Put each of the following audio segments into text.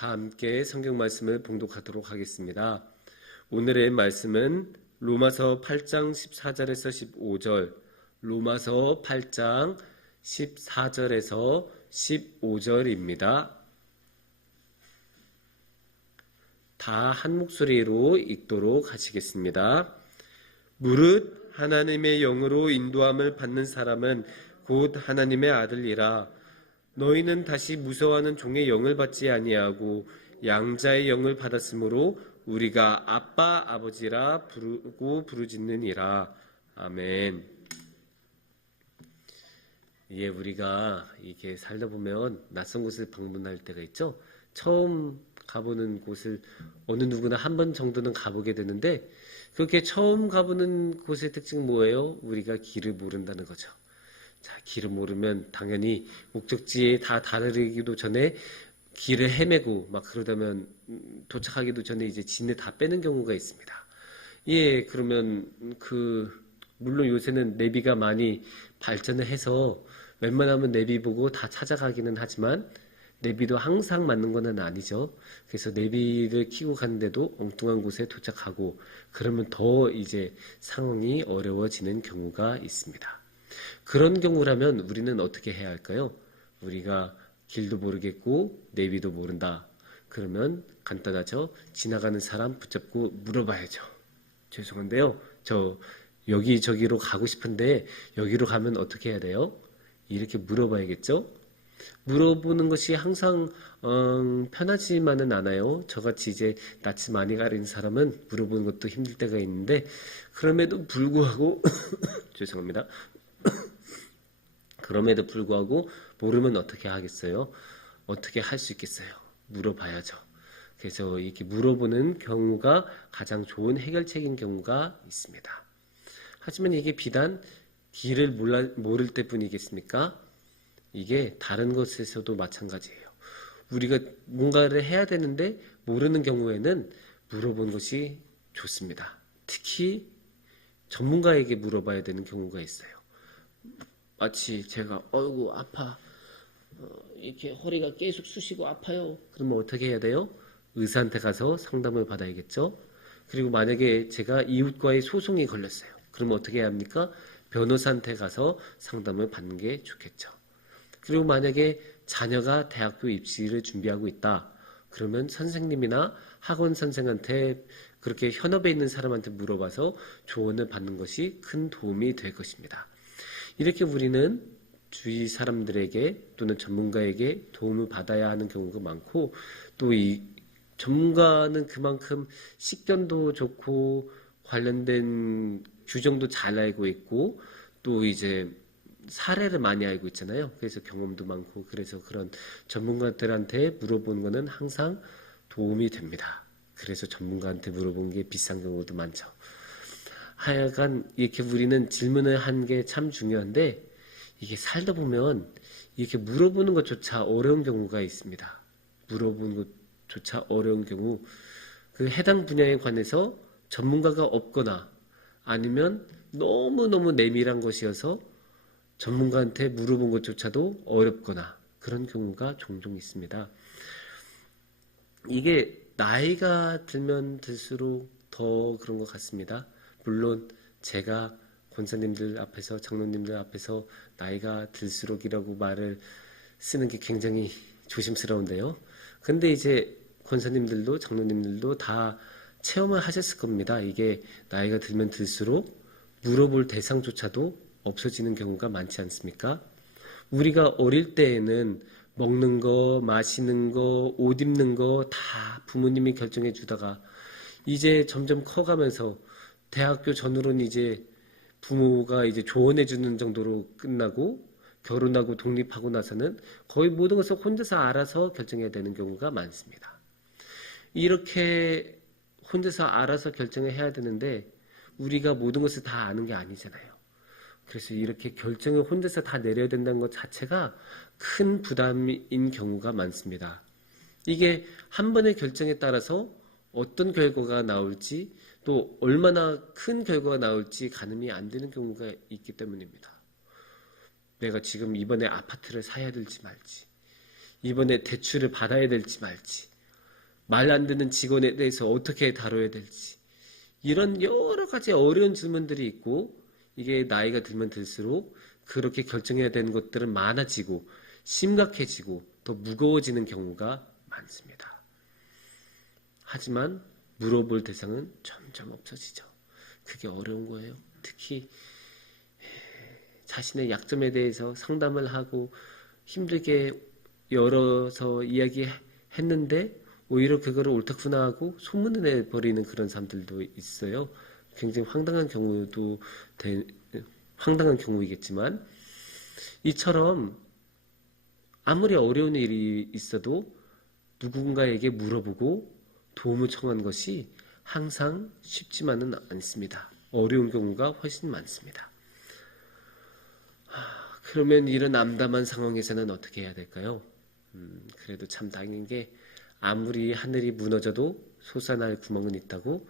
다 함께 성경 말씀을 봉독하도록 하겠습니다. 오늘의 말씀은 로마서 8장 14절에서 15절, 로마서 8장 14절에서 15절입니다. 다 한 목소리로 읽도록 하시겠습니다. 무릇 하나님의 영으로 인도함을 받는 사람은 곧 하나님의 아들이라. 너희는 다시 무서워하는 종의 영을 받지 아니하고 양자의 영을 받았으므로 우리가 아빠 아버지라 부르짖느니라. 아멘. 예, 우리가 이렇게 살다 보면 낯선 곳을 방문할 때가 있죠. 처음 가보는 곳을 어느 누구나 한 번 정도는 가보게 되는데, 그렇게 처음 가보는 곳의 특징은 뭐예요? 우리가 길을 모른다는 거죠. 자, 길을 모르면 당연히 목적지에 다 다다르기도 전에 길을 헤매고 막 그러다면 도착하기도 전에 이제 진에 다 빼는 경우가 있습니다. 예, 그러면 물론 요새는 내비가 많이 발전을 해서 웬만하면 내비 보고 다 찾아가기는 하지만 내비도 항상 맞는 건 아니죠. 그래서 내비를 켜고 가는데도 엉뚱한 곳에 도착하고 그러면 더 이제 상황이 어려워지는 경우가 있습니다. 그런 경우라면 우리는 어떻게 해야 할까요? 우리가 길도 모르겠고 내비도 모른다. 그러면 간단하죠. 지나가는 사람 붙잡고 물어봐야죠. 죄송한데요. 저 여기저기로 가고 싶은데 여기로 가면 어떻게 해야 돼요? 이렇게 물어봐야겠죠. 물어보는 것이 항상 편하지만은 않아요. 저같이 이제 낯이 많이 가린 사람은 물어보는 것도 힘들 때가 있는데 그럼에도 불구하고 죄송합니다. 그럼에도 불구하고 모르면 어떻게 하겠어요? 어떻게 할 수 있겠어요? 물어봐야죠. 그래서 이렇게 물어보는 경우가 가장 좋은 해결책인 경우가 있습니다. 하지만 이게 비단 길을 모를 때뿐이겠습니까? 이게 다른 것에서도 마찬가지예요. 우리가 뭔가를 해야 되는데 모르는 경우에는 물어보는 것이 좋습니다. 특히 전문가에게 물어봐야 되는 경우가 있어요. 마치 제가 어이구 아파 이렇게 허리가 계속 쑤시고 아파요. 그러면 어떻게 해야 돼요? 의사한테 가서 상담을 받아야겠죠. 그리고 만약에 제가 이웃과의 소송이 걸렸어요. 그러면 어떻게 해야 합니까? 변호사한테 가서 상담을 받는 게 좋겠죠. 그리고 만약에 자녀가 대학교 입시를 준비하고 있다. 그러면 선생님이나 학원 선생한테 그렇게 현업에 있는 사람한테 물어봐서 조언을 받는 것이 큰 도움이 될 것입니다. 이렇게 우리는 주위 사람들에게 또는 전문가에게 도움을 받아야 하는 경우가 많고 또 이 전문가는 그만큼 식견도 좋고 관련된 규정도 잘 알고 있고 또 이제 사례를 많이 알고 있잖아요. 그래서 경험도 많고 그래서 그런 전문가들한테 물어보는 것은 항상 도움이 됩니다. 그래서 전문가한테 물어보는 게 비싼 경우도 많죠. 하여간 이렇게 우리는 질문을 하는 게 참 중요한데 이게 살다 보면 이렇게 물어보는 것조차 어려운 경우가 있습니다. 물어보는 것조차 어려운 경우 그 해당 분야에 관해서 전문가가 없거나 아니면 너무너무 내밀한 것이어서 전문가한테 물어본 것조차도 어렵거나 그런 경우가 종종 있습니다. 이게 나이가 들면 들수록 더 그런 것 같습니다. 물론 제가 권사님들 앞에서 장로님들 앞에서 나이가 들수록이라고 말을 쓰는 게 굉장히 조심스러운데요. 근데 이제 권사님들도 장로님들도 다 체험을 하셨을 겁니다. 이게 나이가 들면 들수록 물어볼 대상조차도 없어지는 경우가 많지 않습니까? 우리가 어릴 때에는 먹는 거, 마시는 거, 옷 입는 거 다 부모님이 결정해 주다가 이제 점점 커가면서 대학교 전후로는 이제 부모가 이제 조언해 주는 정도로 끝나고 결혼하고 독립하고 나서는 거의 모든 것을 혼자서 알아서 결정해야 되는 경우가 많습니다. 이렇게 혼자서 알아서 결정을 해야 되는데 우리가 모든 것을 다 아는 게 아니잖아요. 그래서 이렇게 결정을 혼자서 다 내려야 된다는 것 자체가 큰 부담인 경우가 많습니다. 이게 한 번의 결정에 따라서 어떤 결과가 나올지 또 얼마나 큰 결과가 나올지 가늠이 안 되는 경우가 있기 때문입니다. 내가 지금 이번에 아파트를 사야 될지 말지, 이번에 대출을 받아야 될지 말지, 말 안 듣는 직원에 대해서 어떻게 다뤄야 될지, 이런 여러 가지 어려운 질문들이 있고, 이게 나이가 들면 들수록 그렇게 결정해야 되는 것들은 많아지고 심각해지고 더 무거워지는 경우가 많습니다. 하지만 물어볼 대상은 점점 없어지죠. 그게 어려운 거예요. 특히 자신의 약점에 대해서 상담을 하고 힘들게 열어서 이야기했는데 오히려 그거를 옳다구나 하고 소문을 내버리는 그런 사람들도 있어요. 굉장히 황당한 경우이겠지만, 이처럼 아무리 어려운 일이 있어도 누군가에게 물어보고 도움을 청하는 것이 항상 쉽지만은 않습니다. 어려운 경우가 훨씬 많습니다. 그러면 이런 암담한 상황에서는 어떻게 해야 될까요? 그래도 참 다행인 게, 아무리 하늘이 무너져도 솟아날 구멍은 있다고,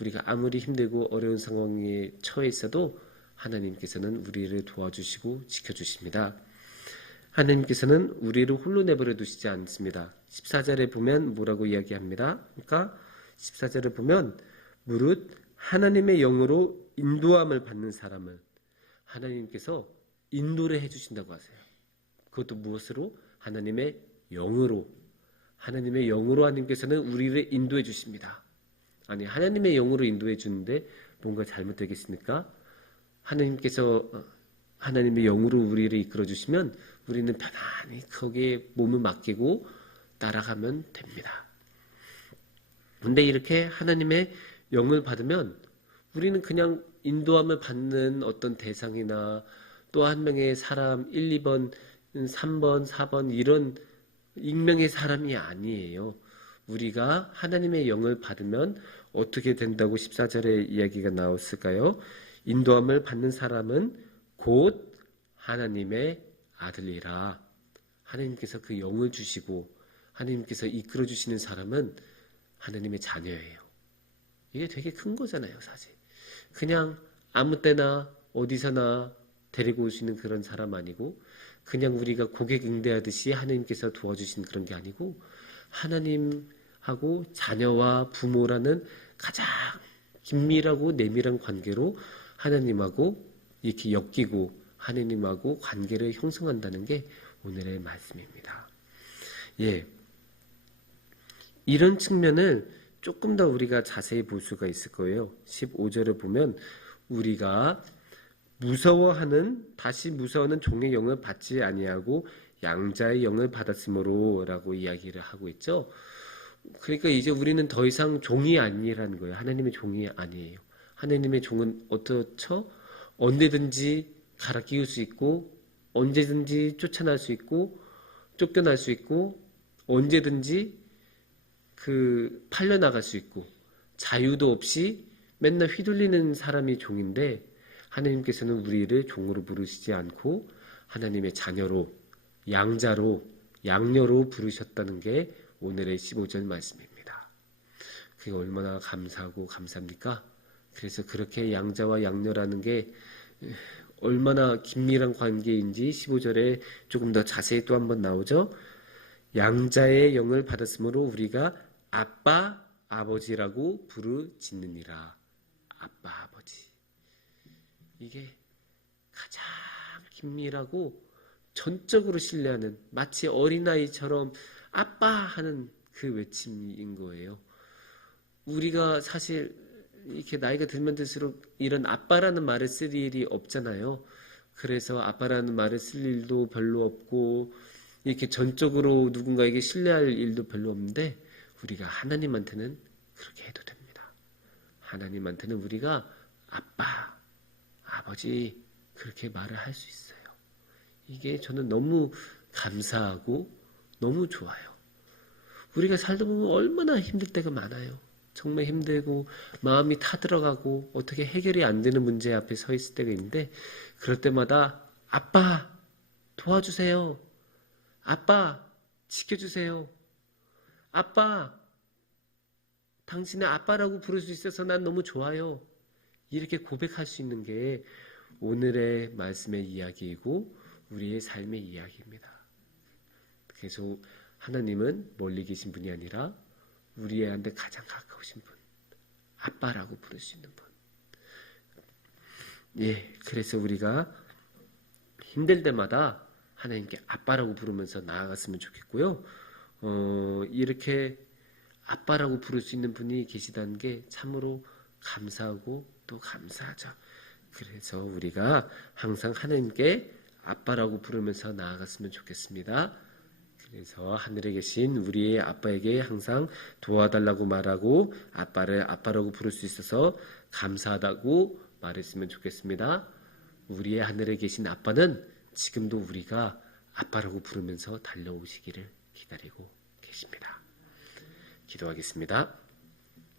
우리가 아무리 힘들고 어려운 상황에 처해 있어도 하나님께서는 우리를 도와주시고 지켜주십니다. 하나님께서는 우리를 홀로 내버려 두시지 않습니다. 14절에 보면 뭐라고 이야기합니다. 그러니까 14절에 보면 무릇 하나님의 영으로 인도함을 받는 사람을 하나님께서 인도를 해주신다고 하세요. 그것도 무엇으로? 하나님의 영으로. 하나님의 영으로 하나님께서는 우리를 인도해 주십니다. 아니, 하나님의 영으로 인도해 주는데 뭔가 잘못되겠습니까? 하나님께서 하나님의 영으로 우리를 이끌어 주시면 우리는 편안히 거기에 몸을 맡기고 따라가면 됩니다. 근데 이렇게 하나님의 영을 받으면 우리는 그냥 인도함을 받는 어떤 대상이나 또 한 명의 사람 1, 2번, 3번, 4번 이런 익명의 사람이 아니에요. 우리가 하나님의 영을 받으면 어떻게 된다고 14절에 이야기가 나왔을까요? 인도함을 받는 사람은 곧 하나님의 아들이라. 하나님께서 그 영을 주시고 하나님께서 이끌어 주시는 사람은 하나님의 자녀예요. 이게 되게 큰 거잖아요, 사실. 그냥 아무 때나 어디서나 데리고 올 수 있는 그런 사람 아니고, 그냥 우리가 고객 응대하듯이 하나님께서 도와주신 그런 게 아니고, 하나님하고 자녀와 부모라는 가장 긴밀하고 내밀한 관계로 하나님하고 이렇게 엮이고 하나님하고 관계를 형성한다는 게 오늘의 말씀입니다. 예. 이런 측면을 조금 더 우리가 자세히 볼 수가 있을 거예요. 15절을 보면 우리가 다시 무서워하는 종의 영을 받지 아니하고 양자의 영을 받았으므로 라고 이야기를 하고 있죠. 그러니까 이제 우리는 더 이상 종이 아니라는 거예요. 하나님의 종이 아니에요. 하나님의 종은 어떻죠? 언제든지 갈아 끼울 수 있고, 언제든지 쫓아날 수 있고, 쫓겨날 수 있고, 언제든지 팔려나갈 수 있고, 자유도 없이 맨날 휘둘리는 사람이 종인데, 하나님께서는 우리를 종으로 부르시지 않고 하나님의 자녀로, 양자로, 양녀로 부르셨다는 게 오늘의 15절 말씀입니다. 그게 얼마나 감사하고 감사합니까? 그래서 그렇게 양자와 양녀라는 게 얼마나 긴밀한 관계인지 15절에 조금 더 자세히 또 한번 나오죠. 양자의 영을 받았으므로 우리가 아빠, 아버지라고 부르짖느니라. 아빠, 아버지. 이게 가장 긴밀하고 전적으로 신뢰하는, 마치 어린아이처럼 아빠 하는 그 외침인 거예요. 우리가 사실 이렇게 나이가 들면 들수록 이런 아빠라는 말을 쓸 일이 없잖아요. 그래서 아빠라는 말을 쓸 일도 별로 없고, 이렇게 전적으로 누군가에게 신뢰할 일도 별로 없는데, 우리가 하나님한테는 그렇게 해도 됩니다. 하나님한테는 우리가 아빠, 아버지 그렇게 말을 할 수 있어요. 이게 저는 너무 감사하고 너무 좋아요. 우리가 살다 보면 얼마나 힘들 때가 많아요. 정말 힘들고 마음이 타들어가고 어떻게 해결이 안 되는 문제 앞에 서 있을 때가 있는데, 그럴 때마다 아빠 도와주세요. 아빠 지켜주세요. 아빠, 당신의 아빠라고 부를 수 있어서 난 너무 좋아요. 이렇게 고백할 수 있는 게 오늘의 말씀의 이야기이고 우리의 삶의 이야기입니다. 그래서 하나님은 멀리 계신 분이 아니라 우리한테 가장 가까우신 분, 아빠라고 부를 수 있는 분. 예, 그래서 우리가 힘들 때마다 하나님께 아빠라고 부르면서 나아갔으면 좋겠고요. 이렇게 아빠라고 부를 수 있는 분이 계시다는 게 참으로 감사하고 또 감사하죠. 그래서 우리가 항상 하나님께 아빠라고 부르면서 나아갔으면 좋겠습니다. 그래서 하늘에 계신 우리의 아빠에게 항상 도와달라고 말하고 아빠를 아빠라고 부를 수 있어서 감사하다고 말했으면 좋겠습니다. 우리의 하늘에 계신 아빠는 지금도 우리가 아빠라고 부르면서 달려오시기를 기다리고 계십니다. 기도하겠습니다.